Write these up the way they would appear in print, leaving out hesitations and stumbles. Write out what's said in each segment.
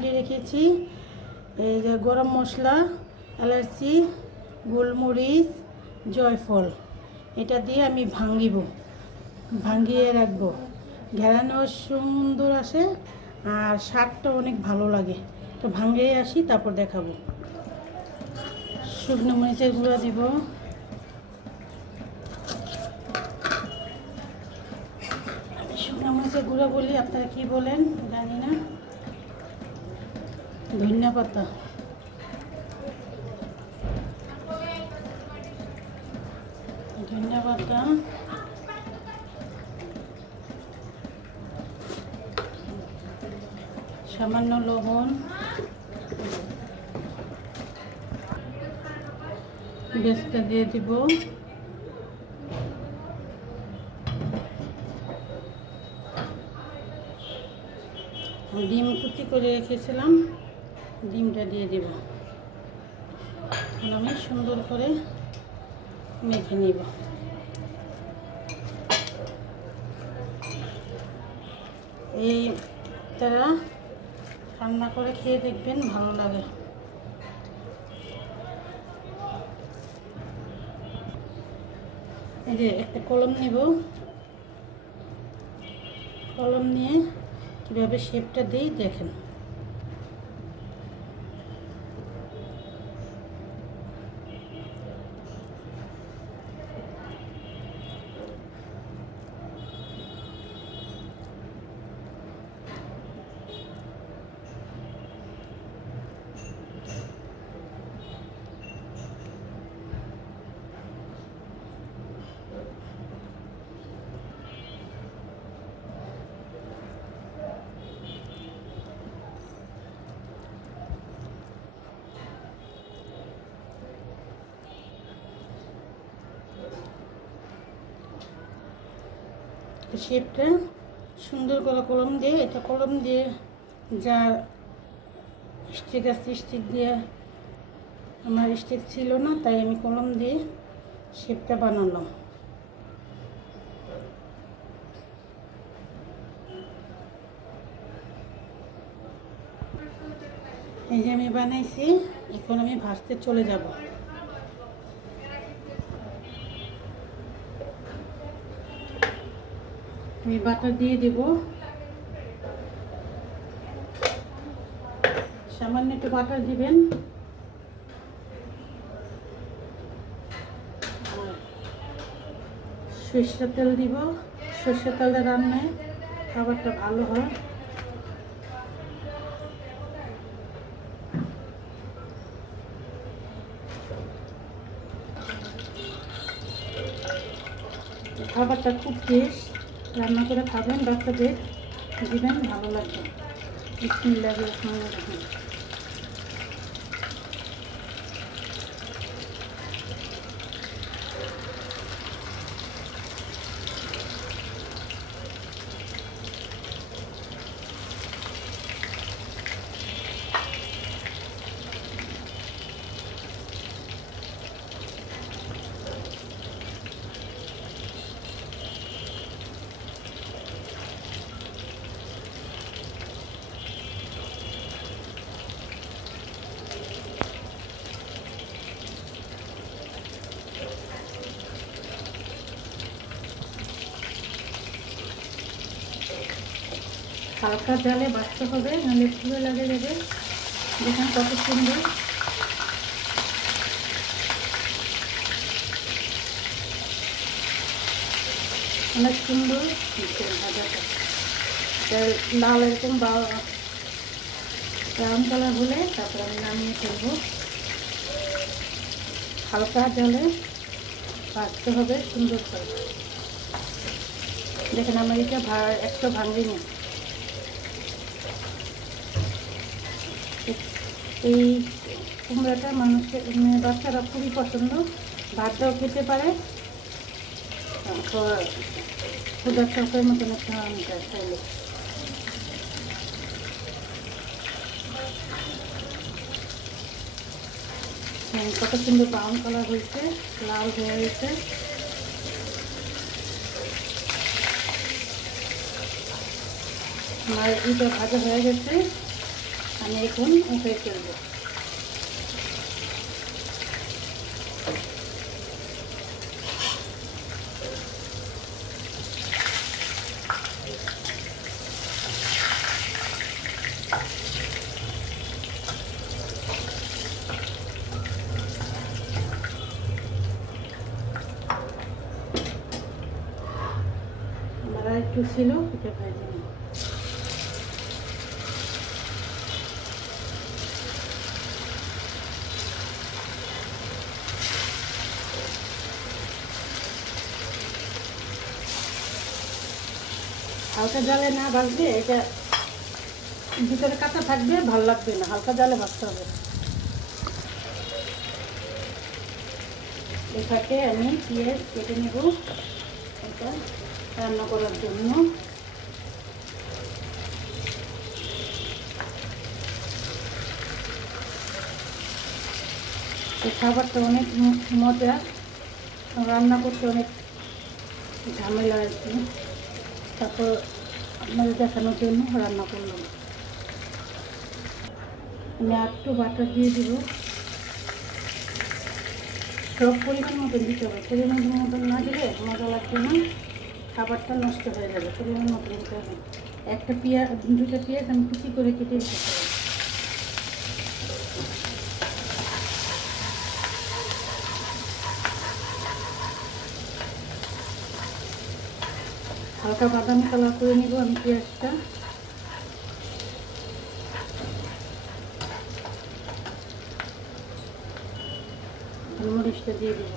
নিয়ে রেখেছি। এই যে গরম মশলা, এলাচি, গোলমরিচ, জয়ফল, এটা দিয়ে আমি ভাঙিয়ে রাখবো। ঘ্রাণও সুন্দর আসে আর স্বাদটা অনেক ভালো লাগে। তো ভাঙিয়ে আসি, তারপর দেখাবো। শুকনো মরিচের গুঁড়া দিব, আমি শুকনো মরিচের গুঁড়া বলি, আপনারা কি বলেন জানি না। ধনিয়া পাতা, সামান্য লবণ, বেস্তা দিয়ে দিব, ডিম কুচি করে রেখেছিলাম, ডিমটা দিয়ে দেব। এখন আমি সুন্দর করে মেখে নিব। এই তারা রান্না করে খেয়ে দেখবেন, ভালো লাগে। এই যে একটা কলম নিব, কলম নিয়ে কীভাবে শেপটা দিই দেখেন। শেপটা সুন্দর করে কলম দিয়ে, এটা কলম দিয়ে যা স্টিক আছে, স্টিক দিয়ে আমার স্টিক ছিল না, তাই আমি কলম দিয়ে শেপটা বানালাম। এই যে আমি বানাইছি, এখন আমি ভাজতে চলে যাব। আমি বাটার দিয়ে দেব, সামান্য একটু বাটার দিবেন। সরষের তেল দিব, সরষের তেলটা রান্নায় খাবারটা ভালো হয়। খাবারটা খুব টেস্ট, রান্না করে খাবেন, বাচ্চাদের দিবেন, ভালো লাগবে। বিসমিল্লাহির রহমানির রহিম। হালকা জালে বাছতে হবে, নাহলে পুরো লাগে যাবে। দেখেন কত সুন্দর। অনেক সুন্দর ভাজাটা, লাল এরকম ব্রাউন কালার হলে তারপর আমি নামিয়ে ফেলবো। হালকা জালে ভাজতে হবে সুন্দর করে। দেখেন আমার এটা একটা ভাঙিনি। এই কুমড়াটা মানুষের বাচ্চারা খুবই পছন্দ, ভাতটাও খেতে পারে, তারপর ক্ষুদার চকের মতন একটা চাইলে। কত সুন্দর ব্রাউন কালার হয়েছে, লাল হয়ে গেছে। আমার এটা ভাজা হয়ে গেছে, আমি এখন উঠে ফেলবো। আমার একটু ছিল, এটা ভেজে নিই। হালকা জালে না ভাজবে, এটা ভিতরে কাঁচা থাকবে, ভালো লাগবে না। হালকা জালে ভাজতে হবে। এটাকে আমি পেঁয়াজ কেটে নেব এটা রান্না করার জন্য। এই খাবারটা অনেক মজা, রান্না করতে অনেক ঝামেলা আর কি। তারপর আপনাদের দেখানোর জন্য রান্না করলাম। আমি একটু বাটার দিয়ে দেবো। সব পরিমাণ মতন দিতে হবে, পরিমাণ মতন না দিলে মজা লাগবে না, খাবারটা নষ্ট হয়ে যাবে। পরিমাণ মতন দিতে হবে। একটা পেঁয়াজ, দুটো পেঁয়াজ আমি কুচি করে কেটে দিতে হবে। হালকা বাদামি কালার করে নিব আমি পেঁয়াজটা। মরিচটা দিয়ে দেবো।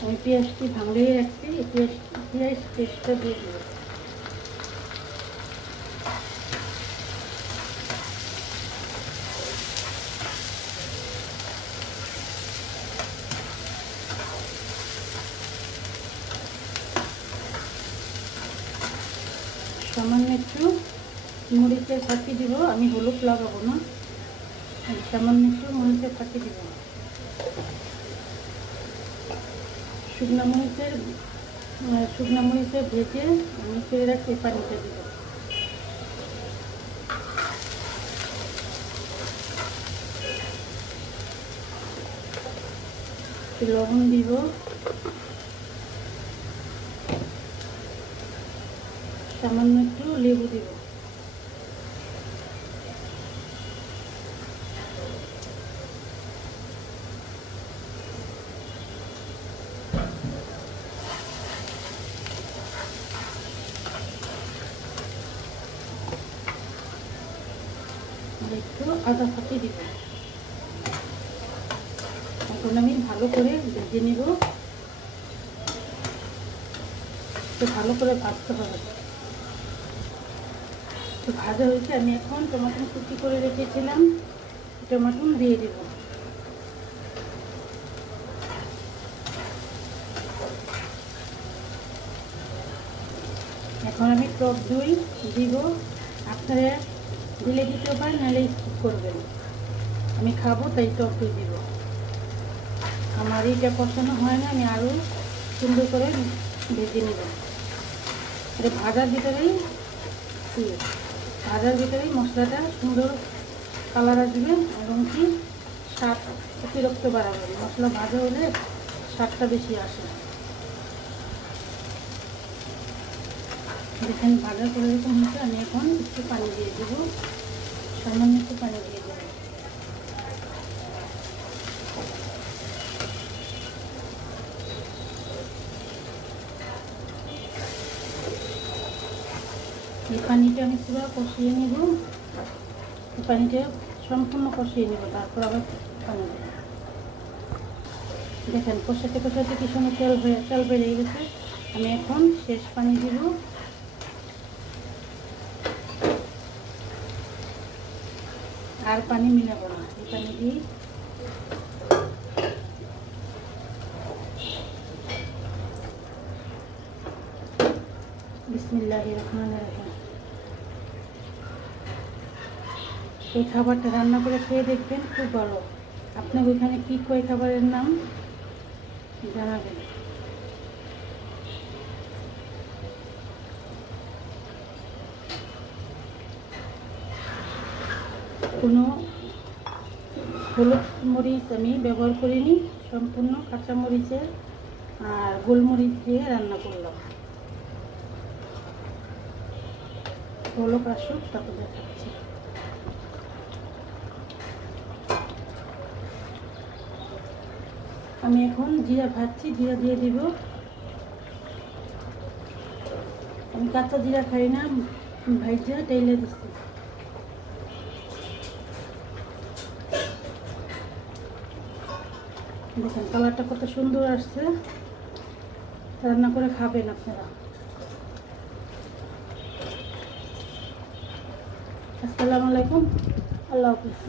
আমি পেঁয়াজটি ভাঙলেই রাখছি, পেঁয়াজ পেস্টটা দিয়ে দেবো। সামান্য একটু মরিচের ফাঁকি দিব, আমি হলুদ লাগাবো না। সামান্য একটু মরিচের ফাঁকি দিব। শুকনা মরিচের ভেজে আমি ফেলে রাখছি, পানিটা দিব। লবণ দিব, সামান্য একটু লেবু দিব। একটু আদা ফাঁকি দিব। এখন আমি ভালো করে ভেজে নিব। তো ভালো করে ভাজতে হবে। তো ভাজা হয়েছে, আমি এখন টমেটো কুচি করে রেখেছিলাম, টমেটো দিয়ে দেব। এখন আমি টক দই দিব। আপনারা দিলে দিতে পারেন, নাহলে স্কিপ করবেন। আমি খাবো তাই টক দই দিব। আমার এইটা পছন্দ হয় না, আমি আরও সুন্দর করে ভেজে নেব। এটা ভাজার ভিতরেই মশলাটা সুন্দর কালার আসবে এবং কি স্বাদ অতিরিক্ত বাড়াবে। মশলা ভাজা হলে স্বাদটা বেশি আসে। দেখেন ভাজা করে এরকম হচ্ছে। আমি এখন একটু পানি দিয়ে দেবো, সামান্য একটু পানি দিয়ে দেবো। এই পানিটা আমি পুরো কষিয়ে নেব। পানিটা সম্পূর্ণ কষিয়ে নেব, তারপর আবার পানি দেব। দেখেন কষাতে কষাতে কি সময় তেল বেরিয়ে গেছে। আমি এখন শেষ পানি দিব। আর পানি মিলাবো না, এই পানি দিই। বিসমিল্লাহির রহমানির রহিম। এই খাবারটা রান্না করে খেয়ে দেখবেন, খুব ভালো। আপনার ওইখানে কী কয় খাবারের নাম জানাবেন। কোনো হলুদ মরিচ আমি ব্যবহার করিনি, সম্পূর্ণ কাঁচা মরিচের আর গোলমরিচ দিয়ে রান্না করলাম। বলক আসুক তারপর দেখাচ্ছি। আমি এখন জিরা ভাজছি, জিরা দিয়ে দিব। আমি কাঁচা জিরা খাই না, ভাইজা টেলে দিচ্ছি। দেখেন কালারটা কত সুন্দর আসছে, রান্না করে খাবেন আপনারা। আসসালামু আলাইকুম, আল্লাহ হাফিজ।